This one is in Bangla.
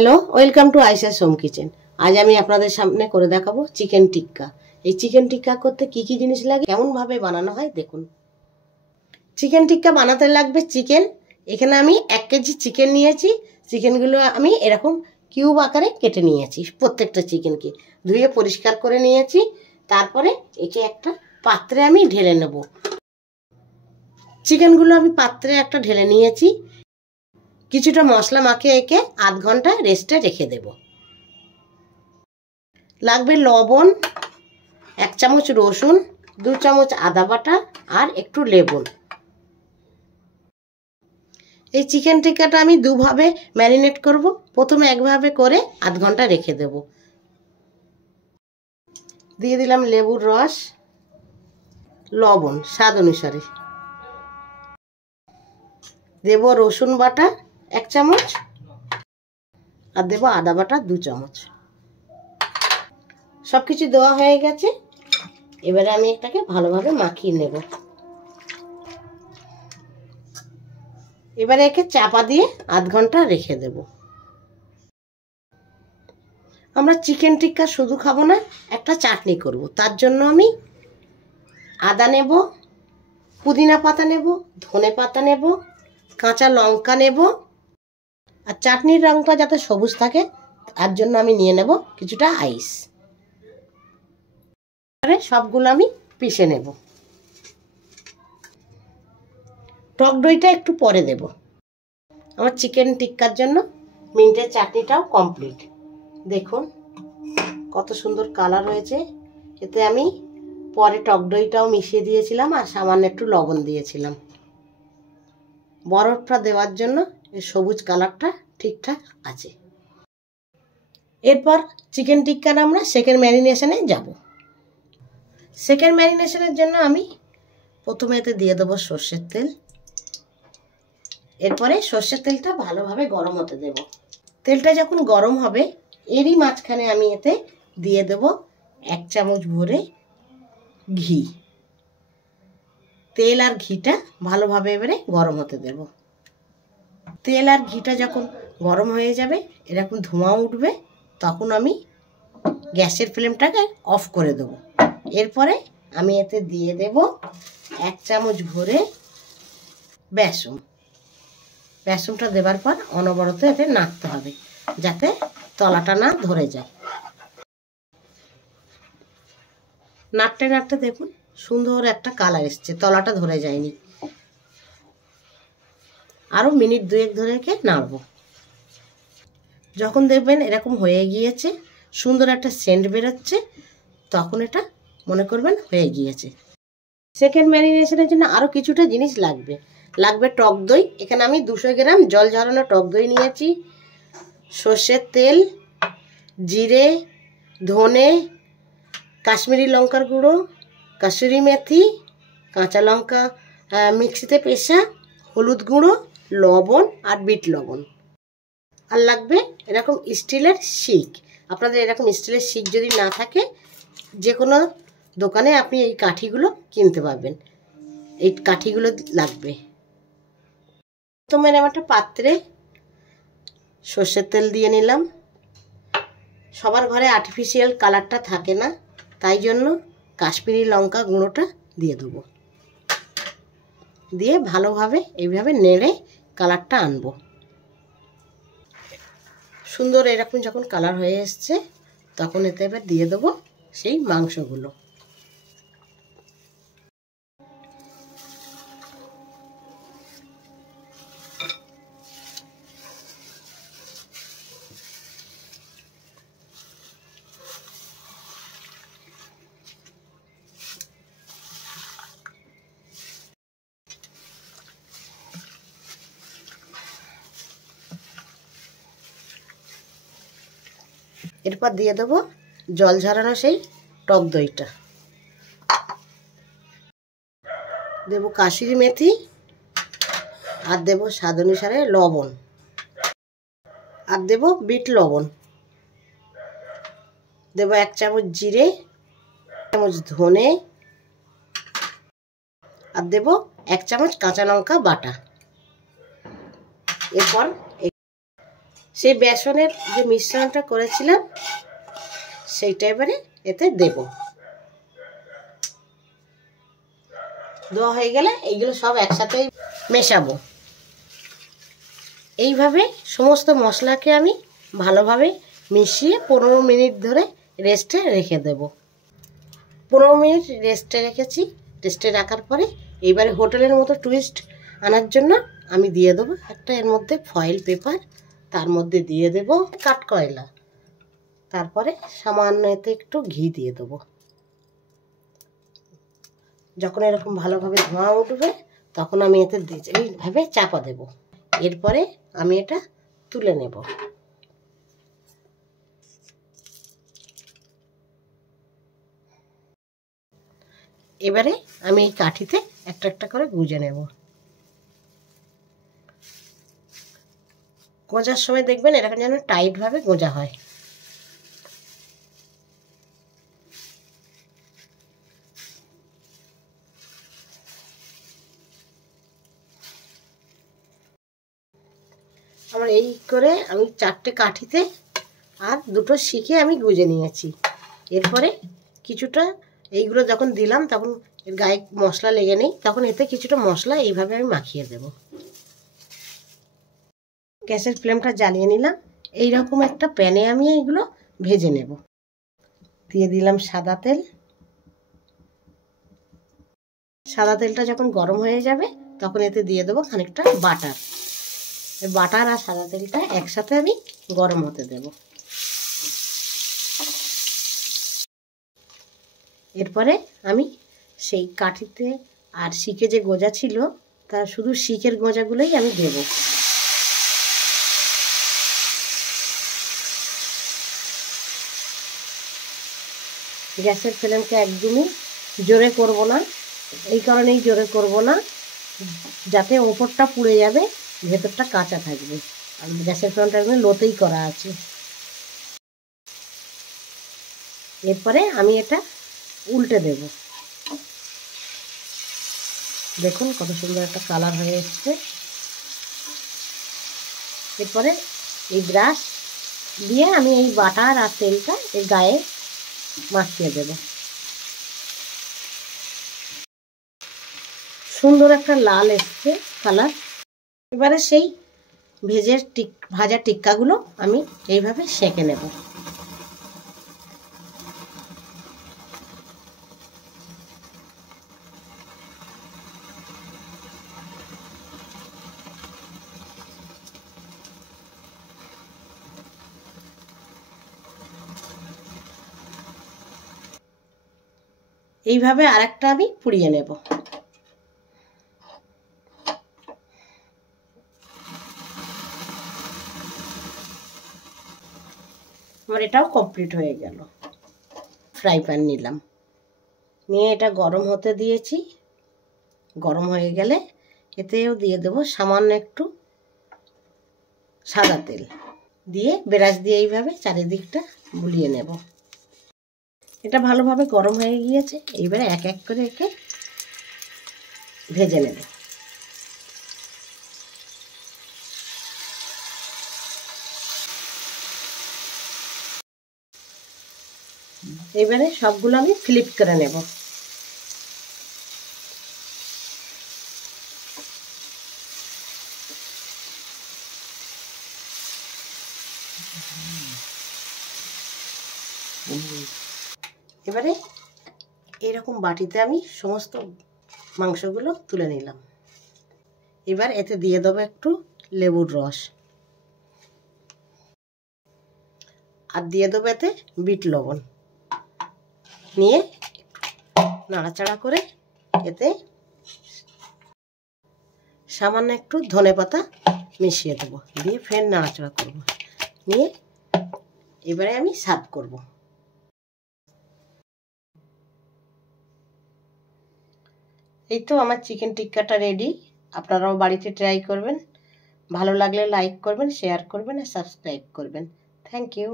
Hello, welcome to Ayesha's home kitchen. আজ আমি আপনাদের সামনে করে দেখাবো চিকেন টিক্কা। এই চিকেন টিক্কা করতে কি কি জিনিস লাগে, কেমন ভাবে বানানো হয় দেখুন। চিকেন টিক্কা বানাতে লাগবে চিকেন। এখানে আমি 1 কেজি চিকেন নিয়েছি। চিকেনগুলো আমি এরকম কিউব আকারে কেটে নিয়েছি। প্রত্যেকটা চিকেনকে ধুয়ে পরিষ্কার করে নিয়েছি। তারপরে একে একটা পাত্রে আমি ঢেলে নেব। চিকেনগুলো আমি পাত্রে একটা ঢেলে নিয়েছি। কিছুটা মশলা মাখিয়ে একে আধ ঘন্টা রেস্টে রেখে দেব। লাগবে লবণ, 1 চামচ রসুন, 2 চামচ আদা বাটা আর একটু লেবুন। এই চিকেন টিক্কাটা আমি দুভাবে ম্যারিনেট করব। প্রথমে একভাবে করে আধ ঘন্টা রেখে দেব। দিয়ে দিলাম লেবুর রস, লবণ স্বাদ অনুসারে, দেব রসুন বাটা 1 চামচ আর দেব আদা বাটা 2 চামচ। সবকিছু দেওয়া হয়ে গেছে। এবারে আমি এটাকে ভালোভাবে মাখিয়ে নেব। এবারে একে চাপা দিয়ে আধ ঘন্টা রেখে দেব। আমরা চিকেন টিক্কা শুধু খাবো না, একটা চাটনি করব। তার জন্য আমি আদা নেব, পুদিনা পাতা নেব, ধনে পাতা নেব, কাঁচা লঙ্কা নেব আর চাটনির রঙটা যাতে সবুজ থাকে তার জন্য আমি নিয়ে নেব কিছুটা আইস। সবগুলো আমি পিষে নেব। টক দইটা একটু পরে দেব। আমার চিকেন টিক্কার জন্য মিন্টের চাটনিটাও কমপ্লিট। দেখুন কত সুন্দর কালার হয়েছে। এতে আমি পরে টক দইটাও মিশিয়ে দিয়েছিলাম আর সামান্য একটু লবণ দিয়েছিলাম। বরফটা দেওয়ার জন্য এই সবুজ কালারটা ঠিকঠাক আছে। এরপর চিকেন টিক্কার আমরা সেকেন্ড ম্যারিনেশনে যাব। সেকেন্ড ম্যারিনেশনের জন্য আমি প্রথমে এতে দিয়ে দেবো সর্ষের তেল। এরপরে সর্ষের তেলটা ভালোভাবে গরম হতে দেব। তেলটা যখন গরম হবে এরই মাঝখানে আমি এতে দিয়ে দেব 1 চামচ ভরে ঘি। তেল আর ঘিটা ভালোভাবে এবারে গরম হতে দেব। তেল আর ঘিটা যখন গরম হয়ে যাবে, এরকম ধোঁয়া উঠবে, তখন আমি গ্যাসের ফ্লেমটাকে অফ করে দেব। এরপরে আমি এতে দিয়ে দেব 1 চামচ ভরে বেসন। বেসনটা দেওয়ার পর অনবরত এতে নাড়তে হবে যাতে তলাটা না ধরে যায়। নাড়তে নাড়তে দেখুন সুন্দর একটা কালার এসছে, তলাটা ধরে যায়নি। আরও মিনিট 2 ধরে নাড়ব। যখন দেখবেন এরকম হয়ে গিয়েছে, সুন্দর একটা সেন্ট বেরোচ্ছে, তখন এটা মনে করবেন হয়ে গিয়েছে। সেকেন্ড ম্যারিনেশনের জন্য আরও কিছুটা জিনিস লাগবে। লাগবে টক দই। এখানে আমি 200 গ্রাম জল ঝরানো টক দই নিয়েছি। সর্ষের তেল, জিরে, ধনে, কাশ্মীরি লঙ্কার গুঁড়ো, কাসুরি মেথি, কাঁচা লঙ্কা মিক্সিতে পেশা, হলুদ গুঁড়ো, লবণ আর বিট লবণ। আর লাগবে এরকম স্টিলের শিক। আপনাদের এরকম স্টিলের শিক যদি না থাকে, যে কোনো দোকানে আপনি এই কাঠিগুলো কিনতে পারবেন। এই কাঠিগুলো লাগবে। প্রথমে আমি একটা পাত্রে সর্ষের তেল দিয়ে নিলাম। সবার ঘরে আর্টিফিশিয়াল কালারটা থাকে না, তাই জন্য কাশ্মীরি লঙ্কা গুঁড়োটা দিয়ে দেবো। দিয়ে ভালোভাবে এইভাবে নেড়ে কালারটা আনবো। সুন্দর এরকম যখন কালার হয়ে এসছে, তখন এতে এবার দিয়ে দেবো সেই মাংসগুলো। এরপর দিয়ে দেবো জল ঝরানো সেই টক দইটা, দেবো কাসুরি মেথি আর দেবো স্বাদ অনুসারে লবণ আর দেবো বিট লবণ, দেবো 1 চামচ জিরে, 1 চামচ ধনে আর দেবো 1 চামচ কাঁচা লঙ্কা বাটা। এরপর সেই বেসনের যে মিশ্রণটা করেছিলাম সেইটা এবারে এতে দেব। দেওয়া হয়ে গেলে এইগুলো সব একসাথে মেশাবো। এইভাবে সমস্ত মশলাকে আমি ভালোভাবে মিশিয়ে 15 মিনিট ধরে রেস্টে রেখে দেব। 15 মিনিট রেস্টে রেখেছি। রেস্টে রাখার পরে এইবারে হোটেলের মতো টুইস্ট আনার জন্য আমি দিয়ে দেবো একটা এর মধ্যে ফয়েল পেপার, তার মধ্যে দিয়ে দেব কাঠকয়লা, তারপরে সামান্য এতে একটু ঘি দিয়ে দেবো। যখন এরকম ভালোভাবে ধোঁয়া উঠবে তখন আমি এতে এইভাবে চাপা দেব। এরপরে আমি এটা তুলে নেব। এবারে আমি এই কাঠিতে একটা একটা করে গুঁজে নেব। গোঁজার সময় দেখবেন এরকম যেন টাইটভাবে গোঁজা হয়। আমার এই করে আমি 4টে কাঠিতে আর 2টো শিখে আমি গুঁজে নিয়েছি। এরপরে কিছুটা এইগুলো যখন দিলাম তখন এর গায়ে মশলা লেগে নেই, তখন এতে কিছুটা মশলা এইভাবে আমি মাখিয়ে দেব। গ্যাসের ফ্লেমটা জ্বালিয়ে নিলাম। এইরকম একটা প্যানে আমি এইগুলো ভেজে নেব। দিয়ে দিলাম সাদা তেল। সাদা তেলটা যখন গরম হয়ে যাবে তখন এতে দিয়ে দেবো খানিকটা বাটার। বাটার আর সাদা তেলটা একসাথে আমি গরম হতে দেব। এরপরে আমি সেই কাঠিতে আর শিকে যে গোঁজা ছিল তার শুধু শিকের গোঁজাগুলোই আমি দেব। গ্যাসের ফ্লেমকে একদমই জোরে করব না, এই কারণেই জোরে করব না যাতে ওপরটা পুড়ে যাবে, ভেতরটা কাঁচা থাকবে। আর গ্যাসের ফ্লেমটা একদম লোতেই করা আছে। এরপরে আমি এটা উল্টে দেব। দেখুন কত সুন্দর একটা কালার হয়ে এসছে। এরপরে এই ব্রাশ দিয়ে আমি এই বাটার আর তেলটা এর গায়ে মাখিয়ে দেব। সুন্দর একটা লাল এসছে কালার। এবারে সেই ভাজা টিক্কাগুলো আমি এইভাবে সেঁকে নেব। এইভাবে আরেকটা আমি পুড়িয়ে নেব। আমার এটাও কমপ্লিট হয়ে গেল। ফ্রাই প্যান নিলাম, নিয়ে এটা গরম হতে দিয়েছি। গরম হয়ে গেলে এতেও দিয়ে দেব সামান্য একটু সাদা তেল, দিয়ে ব্রাশ দিয়ে এইভাবে চারিদিকটা বুলিয়ে নেব। এটা ভালোভাবে গরম হয়ে গিয়েছে। এইবারে এক এক করে একে ভেজে নেব। এবারে সবগুলো আমি ফ্লিপ করে নেব। এবারে এরকম বাটিতে আমি সমস্ত মাংসগুলো তুলে নিলাম। এবার এতে দিয়ে দেবো একটু লেবুর রস, আর দিয়ে দেবো এতে বিট লবণ, নিয়ে নাড়াচাড়া করে এতে সামান্য একটু ধনেপাতা মিশিয়ে দেবো, দিয়ে ফের নাড়াচাড়া করব, নিয়ে এবারে আমি সার্ভ করব। এই তো আমার চিকেন টিক্কাটা রেডি। আপনারাও বাড়িতে ট্রাই করবেন। ভালো লাগলে লাইক করবেন, শেয়ার করবেন আর সাবস্ক্রাইব করবেন। Thank you.